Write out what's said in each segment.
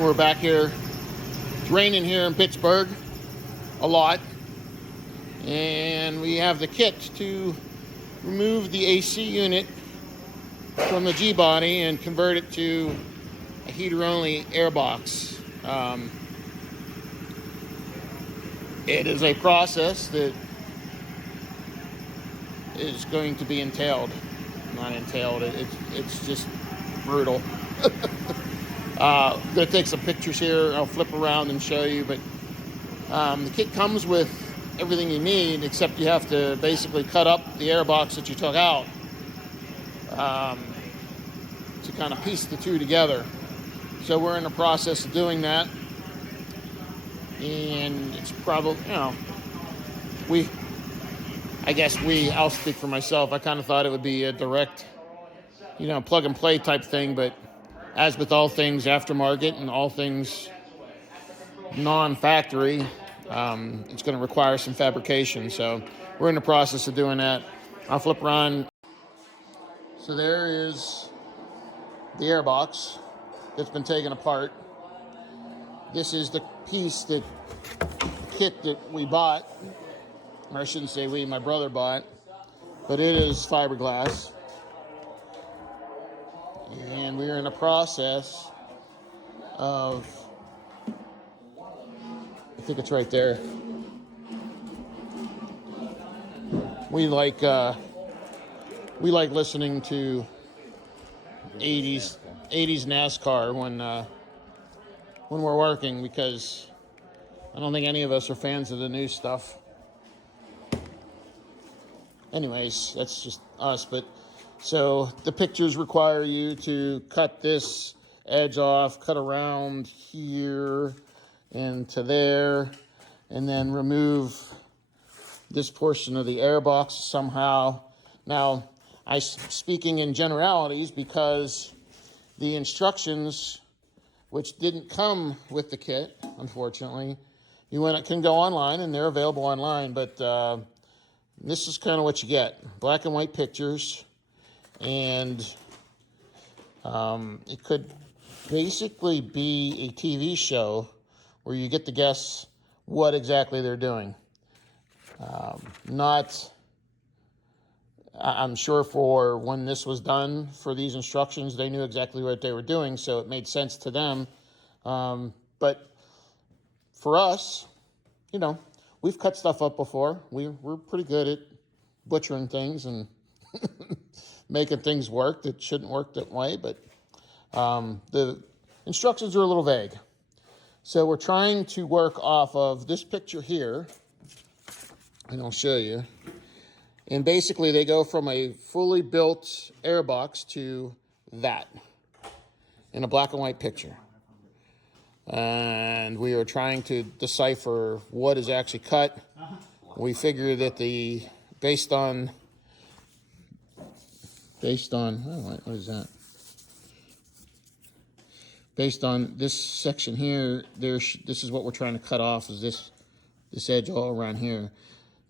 We're back here. It's raining here in Pittsburgh a lot. And we have the kit to remove the AC unit from the G-body and convert it to a heater-only airbox. It is a process that is going to be entailed. Not entailed, it's just brutal. I'm going to take some pictures here. I'll flip around and show you, but the kit comes with everything you need, except you have to basically cut up the airbox that you took out to kind of piece the two together. So we're in the process of doing that, and it's probably, I'll speak for myself. I kind of thought it would be a direct, plug and play type thing, but as with all things aftermarket and all things non-factory, it's going to require some fabrication. So we're in the process of doing that. I'll flip around. So there is the airbox that's been taken apart. This is the piece that kit that we bought, or I shouldn't say we, my brother bought, but it is fiberglass. And we are in the process of, I think it's right there. We like listening to 80s NASCAR when we're working, because I don't think any of us are fans of the new stuff. Anyways, that's just us. But so the pictures require you to cut this edge off, cut around here and to there, and then remove this portion of the airbox somehow. Now, I'm speaking in generalities because the instructions, which didn't come with the kit, unfortunately, you can go online and they're available online, but this is kind of what you get. Black and white pictures, and it could basically be a TV show where you get to guess what exactly they're doing. I'm sure for when this was done for these instructions, they knew exactly what they were doing, so it made sense to them. But for us, we've cut stuff up before. We're pretty good at butchering things and making things work that shouldn't work that way, but the instructions are a little vague. So we're trying to work off of this picture here, and I'll show you. And basically they go from a fully built airbox to that in a black and white picture. And we are trying to decipher what is actually cut. We figure that based on, what is that? Based on this section here, this is what we're trying to cut off, is this edge all around here.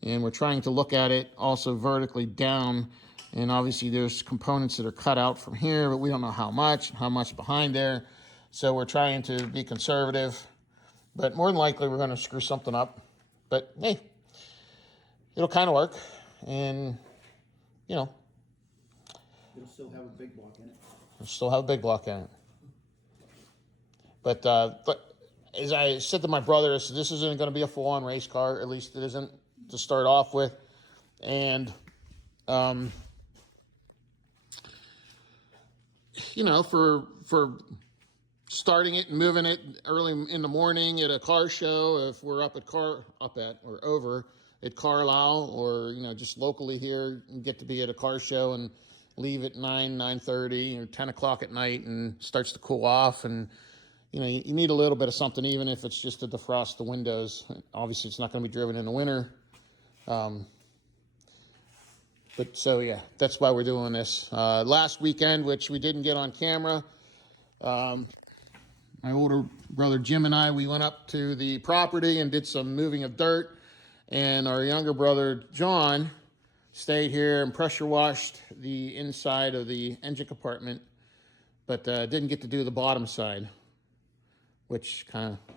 And we're trying to look at it also vertically down. And obviously there's components that are cut out from here, but we don't know how much behind there. So we're trying to be conservative, but more than likely we're going to screw something up. But hey, it'll kind of work, and it'll still have a big block in it. It'll still have a big block in it. But as I said to my brother, this isn't going to be a full-on race car. At least it isn't to start off with, and for starting it and moving it early in the morning at a car show, if we're over at Carlo, or just locally here, and get to be at a car show and leave at 9:30 or 10 o'clock at night, and starts to cool off, and you need a little bit of something, even if it's just to defrost the windows. Obviously it's not going to be driven in the winter, but so yeah, that's why we're doing this. Last weekend, which we didn't get on camera, my older brother Jim and I, we went up to the property and did some moving of dirt, and our younger brother John stayed here and pressure washed the inside of the engine compartment, but didn't get to do the bottom side, which kind of,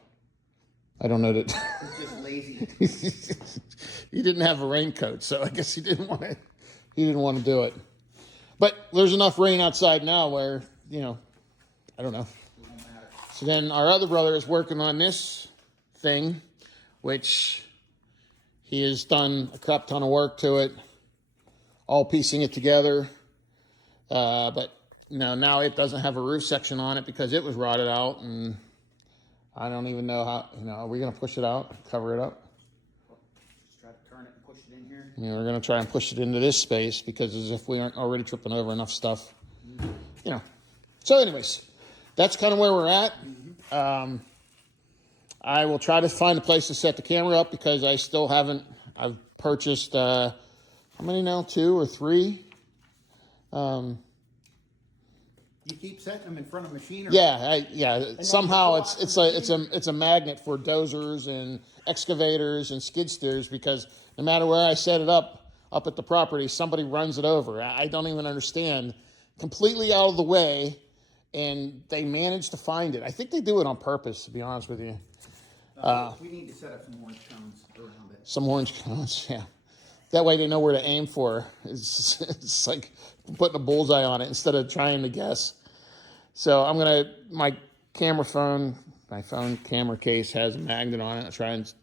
I don't know that. It's just lazy. He didn't have a raincoat, so I guess he didn't want to. He didn't want to do it. But there's enough rain outside now where, you know, I don't know. It won't matter. So then our other brother is working on this thing, which he has done a crap ton of work to it, all piecing it together. But you know, now it doesn't have a roof section on it because it was rotted out, and I don't even know how. You know, are we gonna push it out, cover it up? Just try to turn it and push it in here. You know, we're gonna try and push it into this space because as if we aren't already tripping over enough stuff. You know. So, anyways, that's kind of where we're at. I will try to find a place to set the camera up because I still haven't. I've purchased how many now? 2 or 3. You keep setting them in front of machinery. Yeah. Somehow it's a magnet for dozers and excavators and skid steers because no matter where I set it up at the property, somebody runs it over. I don't even understand. Completely out of the way, and they manage to find it. I think they do it on purpose, to be honest with you. We need to set up some orange cones around it. Some orange cones, yeah. That way they know where to aim for. It's like putting a bullseye on it instead of trying to guess. So my phone camera case has a magnet on it. I'll try and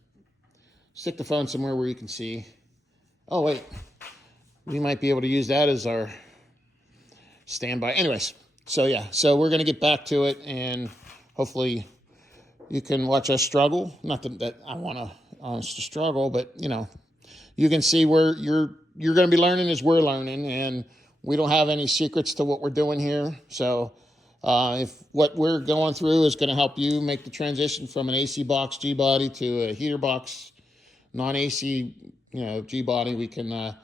stick the phone somewhere where you can see. Oh, wait. We might be able to use that as our standby. Anyways, so we're going to get back to it, and hopefully you can watch us struggle. Not that I want us to struggle, but, you know, you can see where you're going to be learning as we're learning, and we don't have any secrets to what we're doing here. So if what we're going through is going to help you make the transition from an AC box G-body to a heater box non-AC, you know, G-body, we can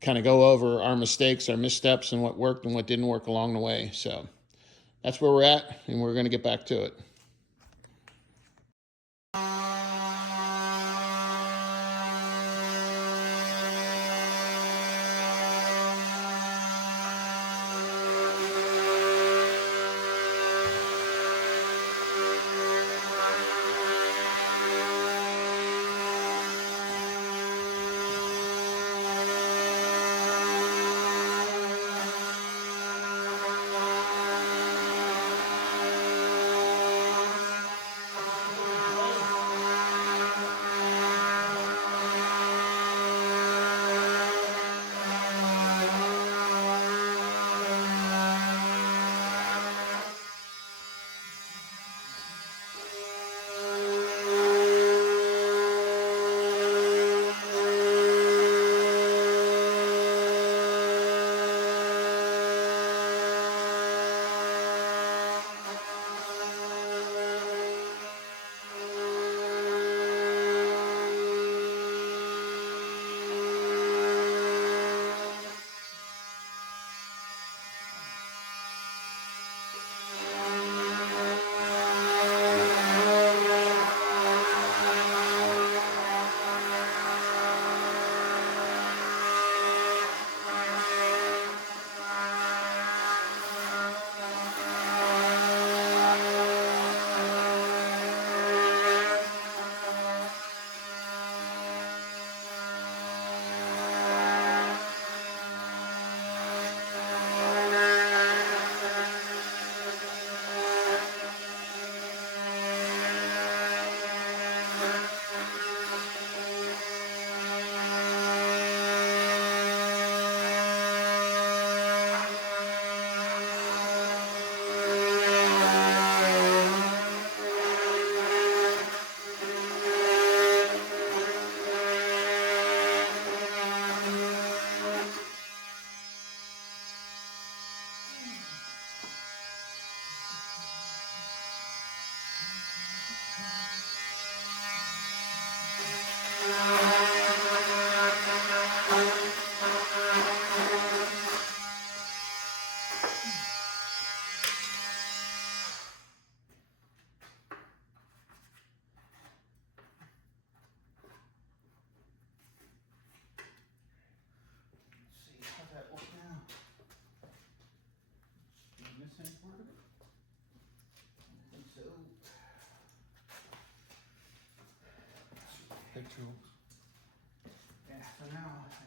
kind of go over our mistakes, our missteps, and what worked and what didn't work along the way. So that's where we're at, and we're going to get back to it.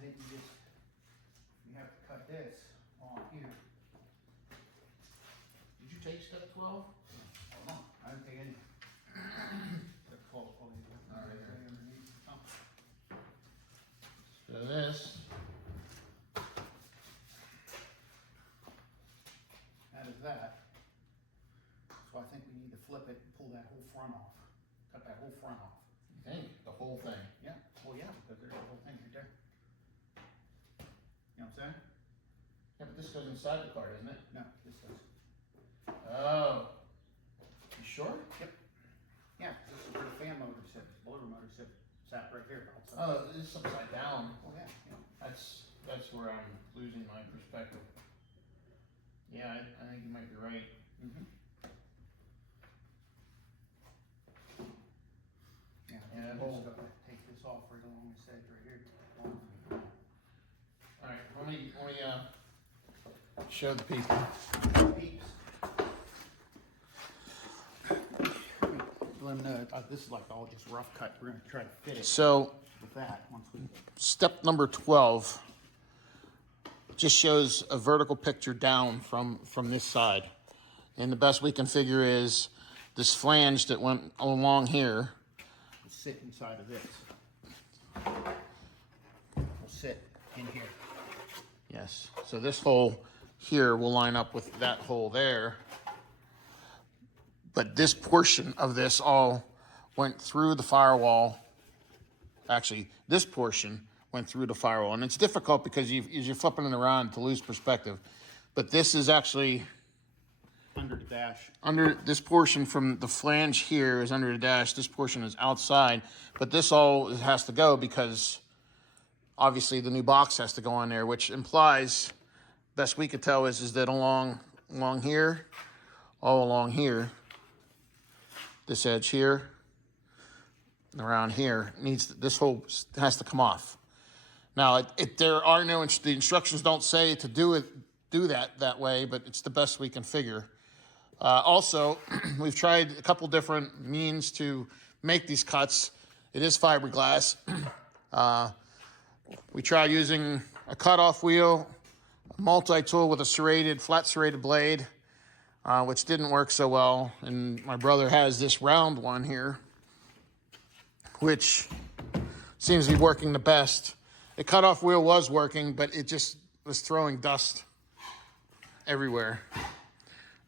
think you have to cut this off here. Did you take step 12? Oh, no, I didn't take any. Step 12, oh, yeah. All right, here. Underneath. Oh. So this, That is that. So I think we need to flip it and pull that whole front off. Cut that whole front off. you think, the whole thing? Yeah, well, yeah, because there's the whole thing right there. You know what I'm saying? Yeah, but this goes inside the car, doesn't it? No, this does. Oh. You sure? Yep. Yeah, this is where the fan motor sits, boiler motor sat right here. Also. Oh, it's upside down. Oh, yeah, yeah. That's where I'm losing my perspective. Yeah, I think you might be right. Mm-hmm. Yeah, Yeah, just whole- gotta take this off right along this edge right here. All right, let me show the people. Peeps. Let them know, this is like all just rough cut. We're gonna try to fit it So with that once we. step number 12 just shows a vertical picture down from this side. And the best we can figure is this flange that went along here. Sit inside of this. We'll sit in here. Yes. So this hole here will line up with that hole there. But this portion of this all went through the firewall. Actually, this portion went through the firewall. And it's difficult because you're flipping it around to lose perspective. But this is actually Under the dash. under this portion from the flange here is under the dash. This portion is outside. But this all has to go because obviously the new box has to go on there, which implies, best we could tell is that along here, all along here, this edge here, around here, this whole has to come off. Now, there are no, the instructions don't say to do that way, but it's the best we can figure. Also, we've tried a couple different means to make these cuts. It is fiberglass. We tried using a cutoff wheel, a multi-tool with a flat serrated blade, which didn't work so well. And my brother has this round one here, which seems to be working the best. The cutoff wheel was working, but it just was throwing dust everywhere.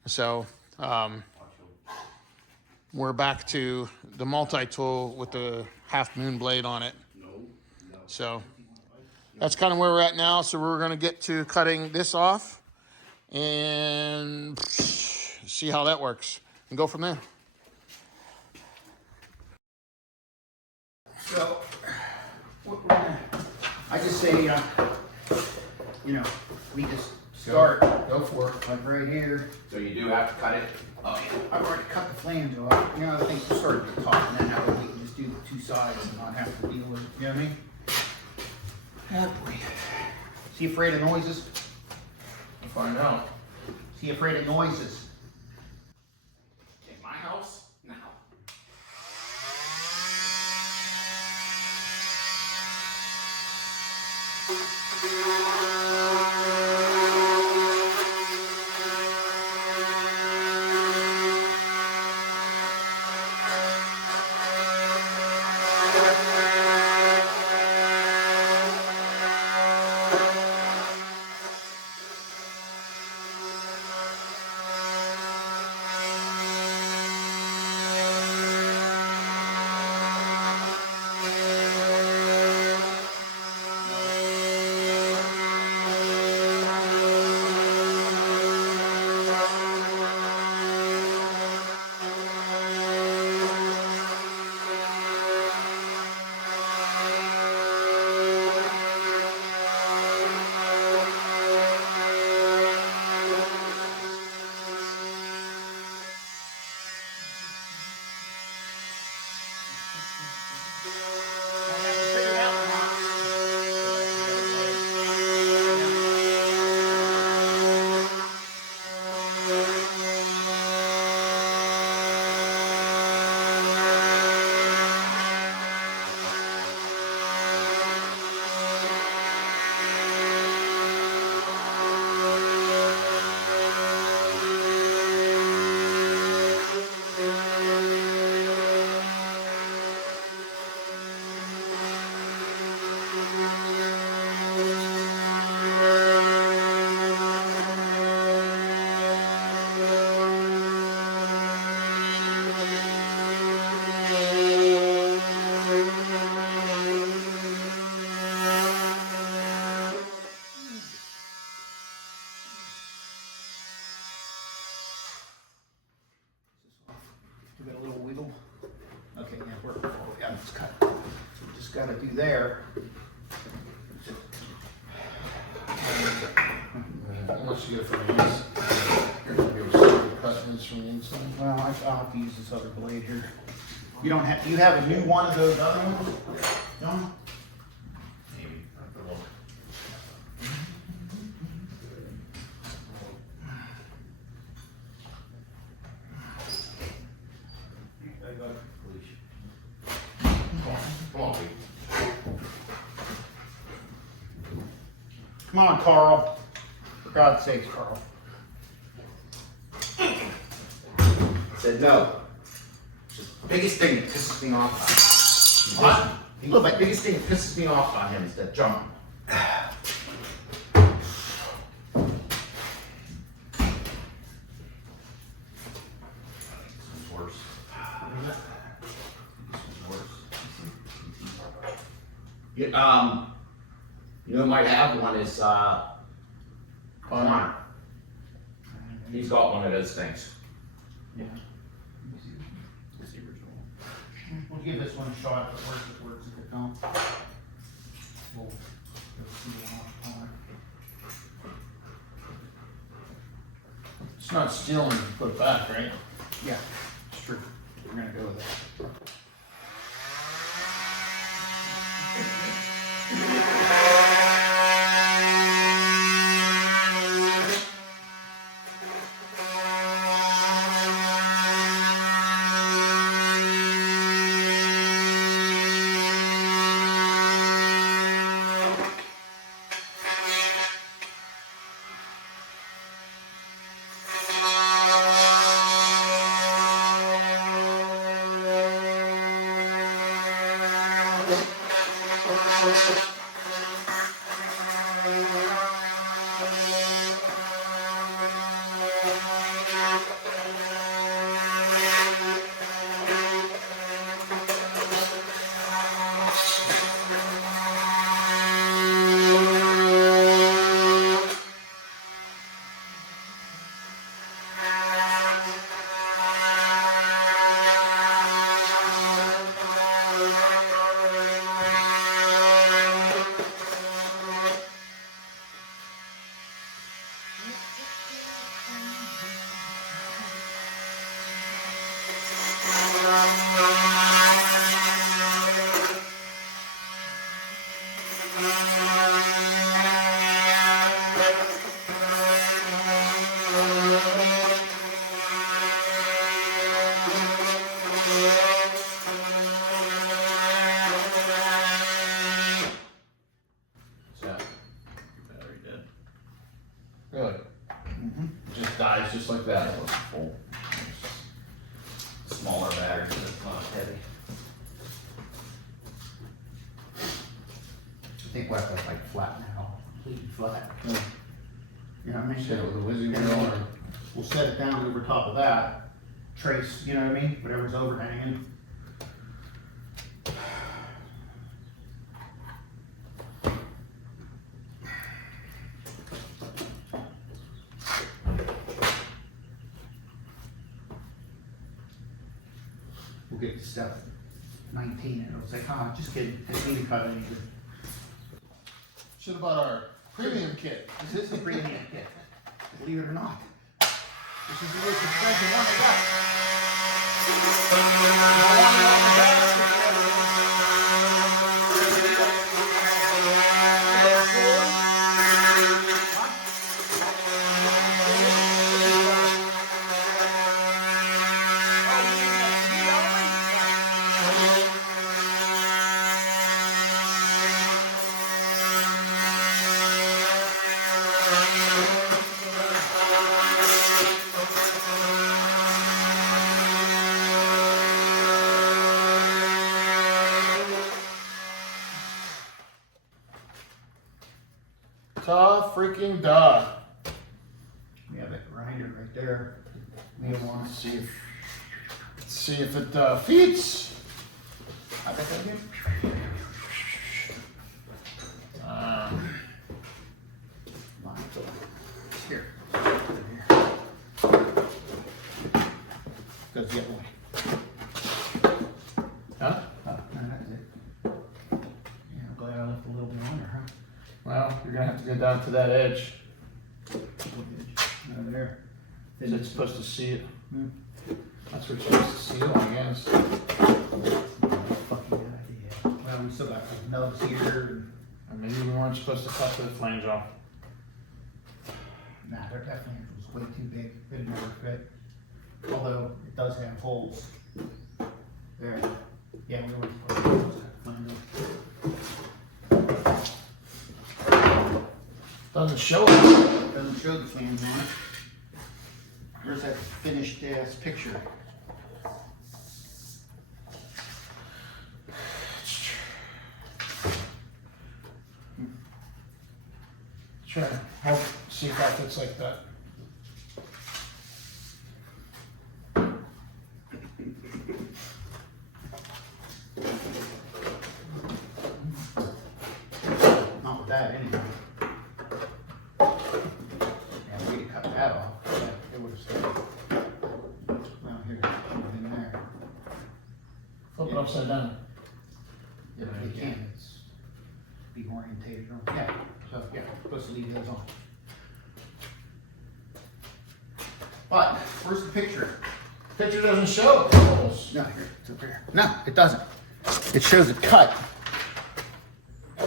So we're back to the multi-tool with the half moon blade on it. So that's kind of where we're at now. So we're going to get to cutting this off and see how that works and go from there. So, I just say, we just start Go for it. like right here. So you do have to cut it? Oh yeah, I've already cut the flange off. I think we started at the top and then that way we can just do the two sides and not have to deal with it. You know what I mean? Oh boy. Is he afraid of noises? We'll find out. Is he afraid of noises? In my house? No. just got to do there. Unless you get it from the inside. You're going to be able to cut this from the inside. Well, I'll have to use this other blade here. You don't have. Do you have a new one of those other ones? No. Maybe. I don't know. Come on, Pete. Come on, Carl. For God's sakes, Carl. Said no. It's just the biggest thing that pisses me off about him. What? Look, my biggest thing that pisses me off about him is that jump. This is worse. This is worse. You know, might have one is Connor. He's got one of those things. Yeah. It's the original. We'll give this one a shot. If it works, it works. If it don't, we'll see one off It's not stealing to put it back, right? Yeah, it's true. We're gonna go with that. Really? Just dies just like that. It was full. Smaller battery, so it's not heavy. I think we'll have to like flatten it all, completely flat. Yeah. You know what I mean? Set it with a whizzy And wheel then or we'll set it down over top of that, trace, you know what I mean? Whatever's overhanging. We'll get to step 19 and it'll say, just kidding, didn't mean to cut anything. should have bought our premium kit. This is the premium kit, believe it or not. This is the most expensive one Ta freaking da. We have that grinder right there. We don't want to see if Let's see if it feeds. I bet that is. Here. Goes the other way. Huh? Oh, no, that's it. down to that edge. Over there. Is it supposed to see it? Hmm. That's what it's supposed to seal, I guess. Fucking good idea. Well, we still got the nubs here. Or maybe we weren't supposed to cut the flange off. Nah, that flange was way too big. It'd never fit. Although it does have holes. There. Yeah, we were supposed to find them. Doesn't show it. Doesn't show the flange on it. Where's that finished ass picture? Try to help see if that fits like that. Not with that anyway. Yeah, we could cut that off. Yeah, it would have stayed. Well, here, in there. Flip it upside down. If you can, it's be orientated. Yeah, so yeah, supposed to leave those on. But where's the picture? Picture doesn't show the holes. No, here, it's up here. No, it doesn't. It shows it cut.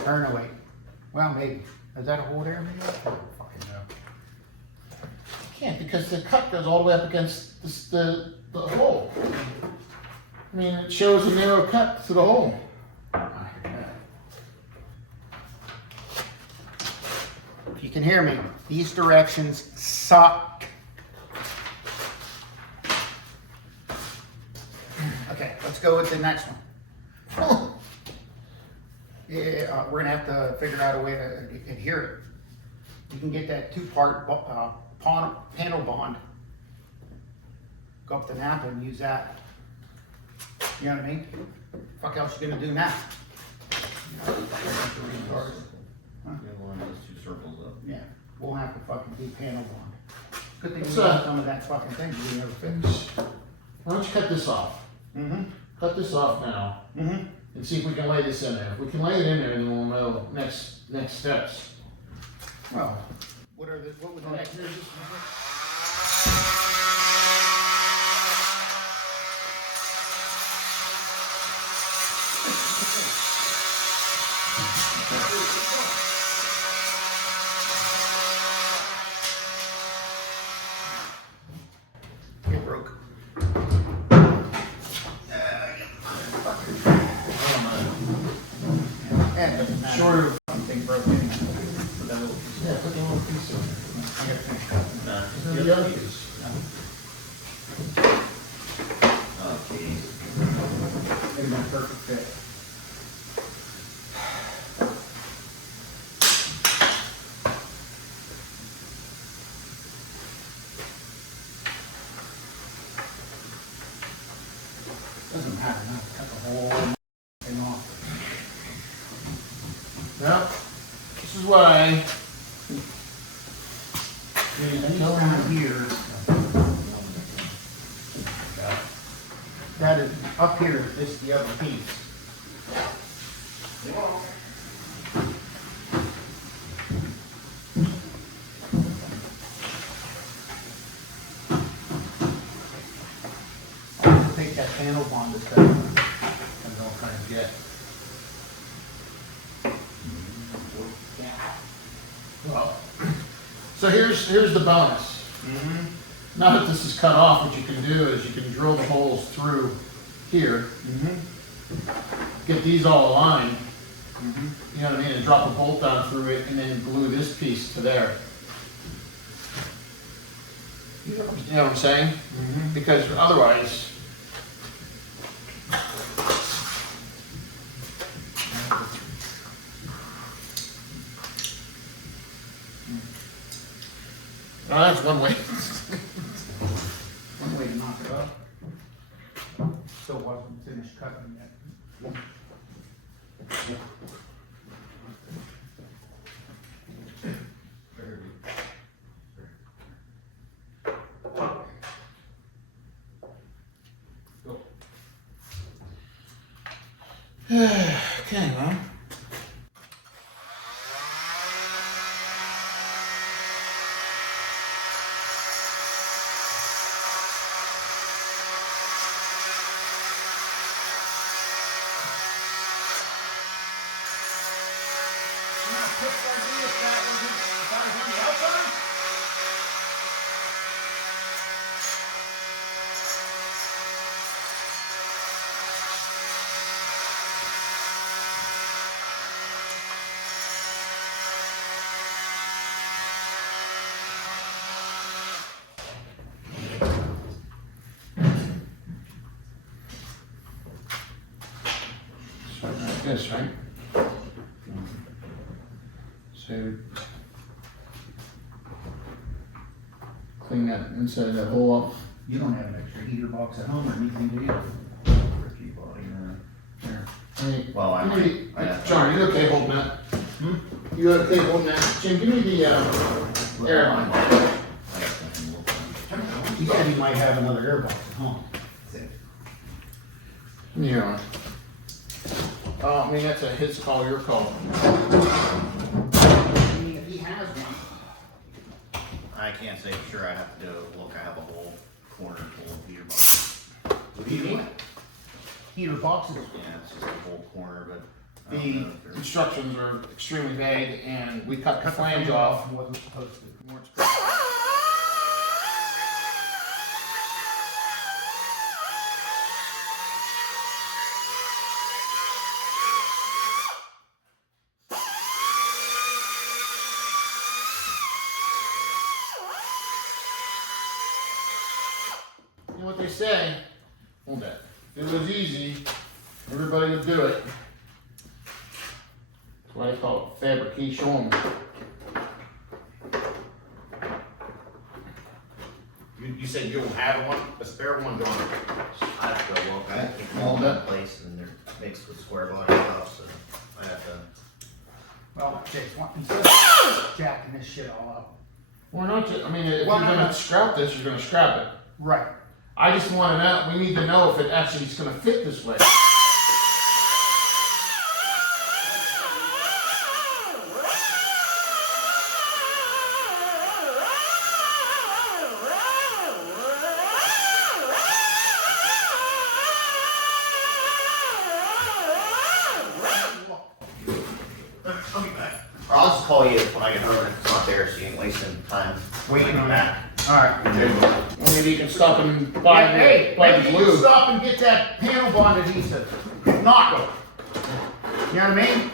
Turn away. Well, maybe. Is that a hole there? Maybe? I don't fucking know. Can't, because the cut goes all the way up against the hole. I mean, it shows a narrow cut to the hole. If you can hear me, these directions suck. Okay, let's go with the next one. Yeah, we're gonna have to figure out a way to adhere it. You can get that two-part panel bond. Go up to Napa and use that. You know what I mean? Fuck else you gonna do now? You line those two circles up. Yeah, we'll have to fucking do panel bond. Good thing we What's got that? some of that fucking thing we never fixed. Why don't you cut this off? Mm-hmm. Cut this off now Mm-hmm. and see if we can lay this in there. If we can lay it in there, then we'll know next steps. Well, what would the next? It broke. Yeah, it doesn't matter. Shorter. Something broke in. Put that little piece. Yeah, put the little piece in I gotta finish cutting. there. The other piece. Okay. Maybe not perfect fit. Doesn't matter, no, cut the whole thing off. Now, this is why. And around here. That is, up here is the other piece. I'll take that panel bond that's got, and all kind of get. Well, so here's the bonus. Now that this is cut off, what you can do is you can drill the holes through here, get these all aligned, you know what I mean, and drop a bolt down through it, and then glue this piece to there. You know what I'm saying? Because otherwise, well, that's one way. One way to knock it up. Still wasn't finished cutting yet. Okay, well. this, right? So clean that inside of that hole up. You don't have an extra heater box at home or anything, do you? Ricky body, There. Hey, Well, I give me might- the- John, you okay holding that? You okay holding that? Jim, give me the air line. He said he might have another air box at home. Yeah. I mean, that's his call, your call. I mean, if he has one. I can't say for sure. I have to look. I have a whole corner full of heater boxes. What do you mean? Heater boxes? Yeah, it's just a whole corner, but I don't The know if they're- instructions are extremely vague, and we cut the flange off. Wasn't supposed to. More expensive. You know what they say? Hold that. If it was easy, everybody would do it. That's why they call it fabrication. You said you don't have one, a spare one, John? I have to look. I keep them all in place, and they're mixed with square body stuff, so I have to. Well, instead of jacking this shit all up. We're not, I mean, if Well, you're no, gonna no. scrap this, you're gonna scrap it. Right. I just wanna know, we need to know if it actually is gonna fit this way. I'll be back. Or I'll just call you when I get home if it's not there, so you ain't wasting time waiting on that. Alright. Or maybe you can stop and buy the Maybe you glue. can stop and get that panel bond adhesive. Knock them. You know what I mean?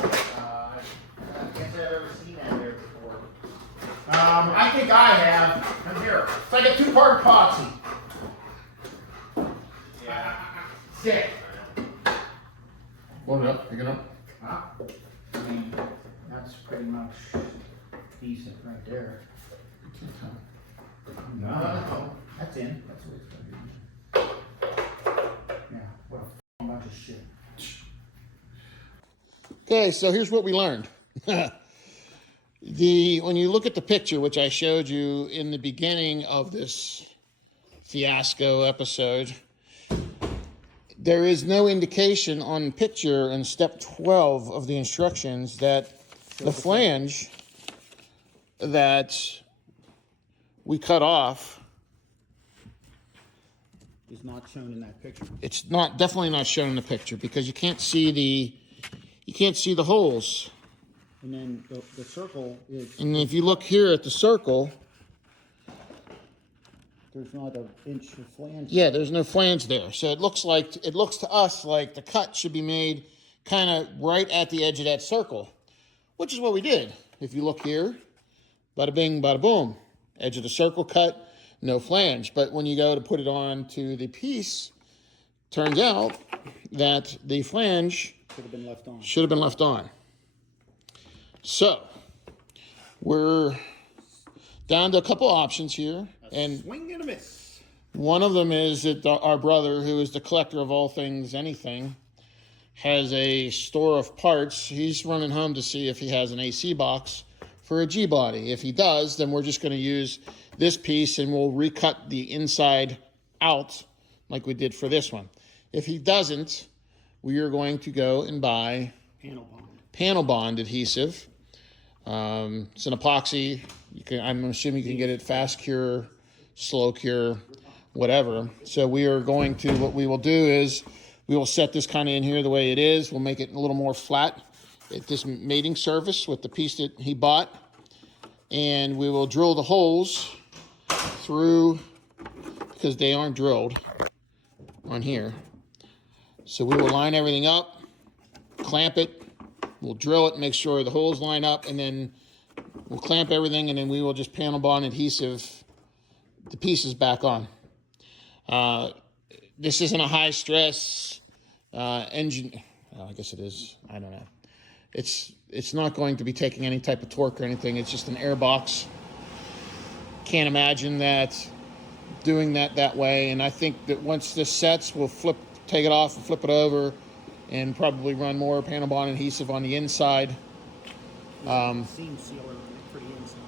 I can't say I've ever seen that there before. I think I have. Come here. It's like a two-part epoxy. Yeah. Sick. Hold it up, pick it up. Huh? I mean, that's pretty much decent right there. No, that's in. That's what it's gonna be. Yeah, what a bunch of shit. Okay, so here's what we learned. When you look at the picture, which I showed you in the beginning of this fiasco episode, there is no indication on the picture in step 12 of the instructions that the flange that we cut off, Is not shown in that picture. it's definitely not shown in the picture because you can't see the holes. And then the circle is, And if you look here at the circle, there's not an inch of flange. yeah, there's no flange there. So it looks to us like the cut should be made kind of right at the edge of that circle, which is what we did. If you look here, bada bing, bada boom, edge of the circle cut, no flange. But when you go to put it on to the piece, turns out that the flange Should have been left on. should have been left on. So we're down to a couple options here, and Swing and a miss. one of them is that our brother, who is the collector of all things anything, has a store of parts. He's running home to see if he has an AC box for a G-body. If he does, then we're just going to use this piece and we'll recut the inside out like we did for this one. If he doesn't, we are going to go and buy panel bond adhesive. It's an epoxy. I'm assuming you can get it fast cure, slow cure, whatever. So what we will do is we will set this kind of in here the way it is. We'll make it a little more flat at this mating surface with the piece that he bought. And we will drill the holes through, because they aren't drilled on here. So we will line everything up, clamp it, we'll drill it, make sure the holes line up, and then we'll clamp everything, and then we will just panel bond adhesive the pieces back on. This isn't a high stress engine. I guess it is. I don't know. It's not going to be taking any type of torque or anything. It's just an air box. Can't imagine that doing that way. And I think that once this sets, we'll take it off and flip it over and probably run more panel bond adhesive on the inside. Seam sealer on it for the inside.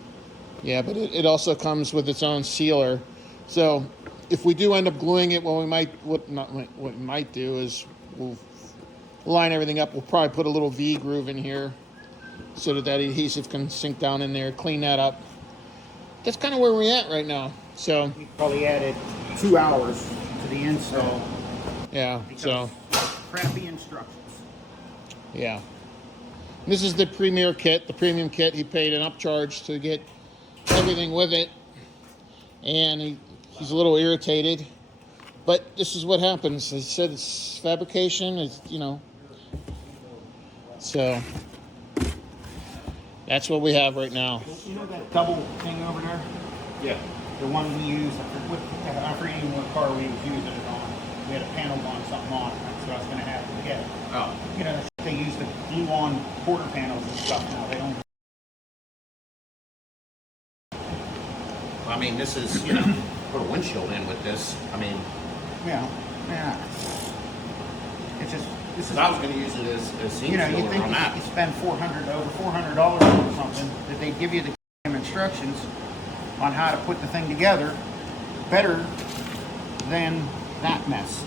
Yeah, but it also comes with its own sealer. So if we do end up gluing it, what we might do is we'll line everything up. We'll probably put a little V groove in here so that adhesive can sink down in there, clean that up. That's kind of where we're at right now. So We probably added 2 hours to the install. yeah, so Crappy instructions. yeah. This is the premier kit, the premium kit. He paid an upcharge to get everything with it, and he's a little irritated. But this is what happens. I said it's fabrication. It's, you know. So that's what we have right now. You know that double thing over there? Yeah. The one we used, I forget even what car we was using it on. We had a panel on something on it. That's what I was going to have to get. Oh. You know, they use the glue on quarter panels and stuff now. They don't. I mean, this is, you know, put a windshield in with this. I mean, Yeah. It's just, this is. I was going to use it as seam You know, you sealer think on you that. spend over $400 on something, that they give you the instructions on how to put the thing together better than that mess.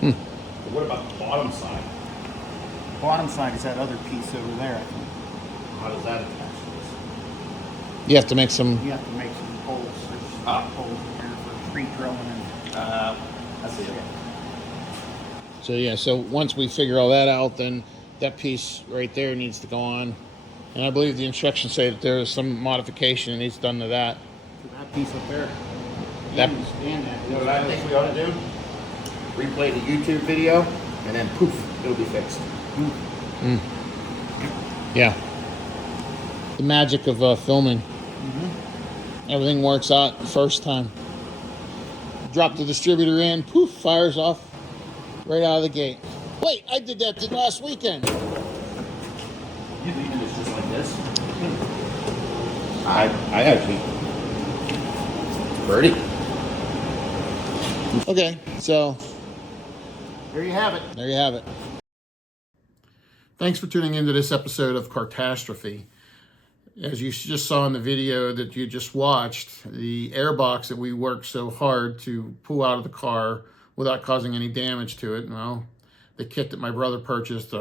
But what about the bottom side? Bottom side is that other piece over there, I think. How does that attach to this? You have to make some. You have to make some holes. There's holes in here for pre-drilling and. I see it. So yeah, so once we figure all that out, then that piece right there needs to go on. And I believe the instructions say that there is some modification that needs done to that. To that piece up there. That- And that. You know what I think we ought to do? Replay the YouTube video, and then poof, it'll be fixed. Yeah. The magic of filming. Everything works out the first time. Drop the distributor in, poof, fires off right out of the gate. Wait, I did that last weekend. You leaving this just like this? I actually. Birdie. Okay, so There you have it. there you have it. Thanks for tuning into this episode of Catastrophe. As you just saw in the video that you just watched, the airbox that we worked so hard to pull out of the car without causing any damage to it, well, the kit that my brother purchased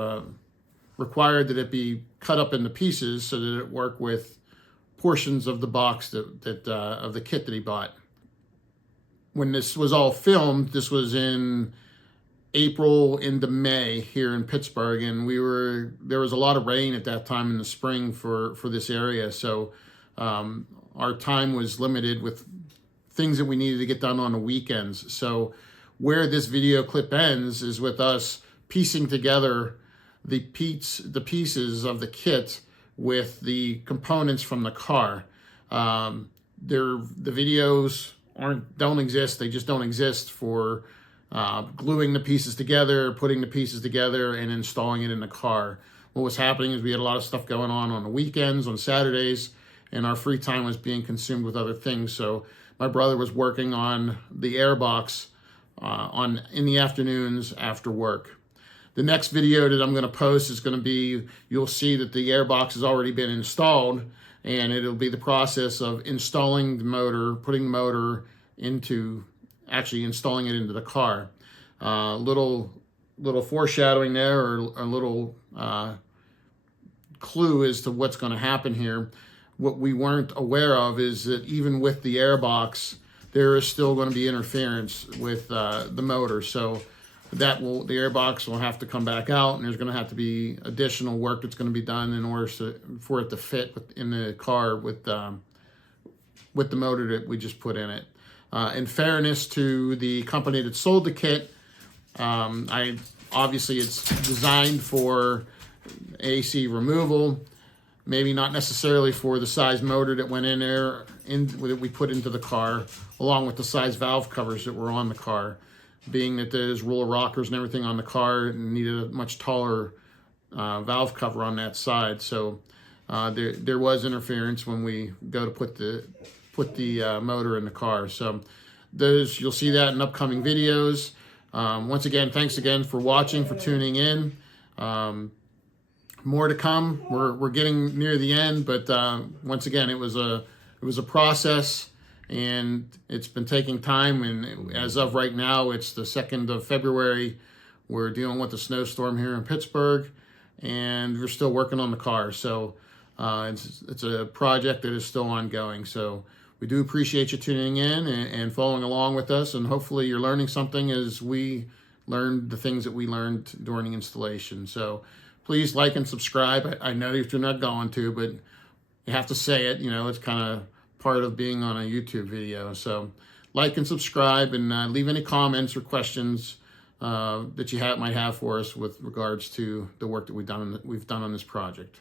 required that it be cut up into pieces so that it work with portions of the box that of the kit that he bought. When this was all filmed, this was in April into May here in Pittsburgh, and there was a lot of rain at that time in the spring for this area, so our time was limited with things that we needed to get done on the weekends. So where this video clip ends is with us piecing together the pieces of the kit with the components from the car. The videos don't exist. They just don't exist for gluing the pieces together, putting the pieces together, and installing it in the car. What was happening is we had a lot of stuff going on the weekends, on Saturdays, and our free time was being consumed with other things. So my brother was working on the airbox in the afternoons after work. The next video that I'm going to post is going to be, you'll see that the airbox has already been installed, and it'll be the process of installing the motor, putting the motor into, actually installing it into the car. Little foreshadowing there, or a little clue as to what's going to happen here. What we weren't aware of is that even with the airbox, there is still going to be interference with the motor. So the airbox will have to come back out, and there's going to have to be additional work that's going to be done in order for it to fit in the car with the motor that we just put in it. In fairness to the company that sold the kit, obviously it's designed for AC removal, maybe not necessarily for the size motor that went in there that we put into the car, along with the size valve covers that were on the car. being that there's roller rockers and everything on the car, and needed a much taller valve cover on that side. So there was interference when we go to put the motor in the car. So those, you'll see that in upcoming videos. Once again, thanks again for watching, for tuning in. More to come. We're getting near the end, but once again, it was a process, and it's been taking time. And as of right now, it's the 2nd of February. We're dealing with a snowstorm here in Pittsburgh, and we're still working on the car. So it's a project that is still ongoing. So we do appreciate you tuning in and following along with us, and hopefully you're learning something as we learned the things that we learned during the installation. So please like and subscribe. I know if you're not going to, but you have to say it. You know, it's kind of part of being on a YouTube video. So like and subscribe, and leave any comments or questions that you might have for us with regards to the work that we've done on this project.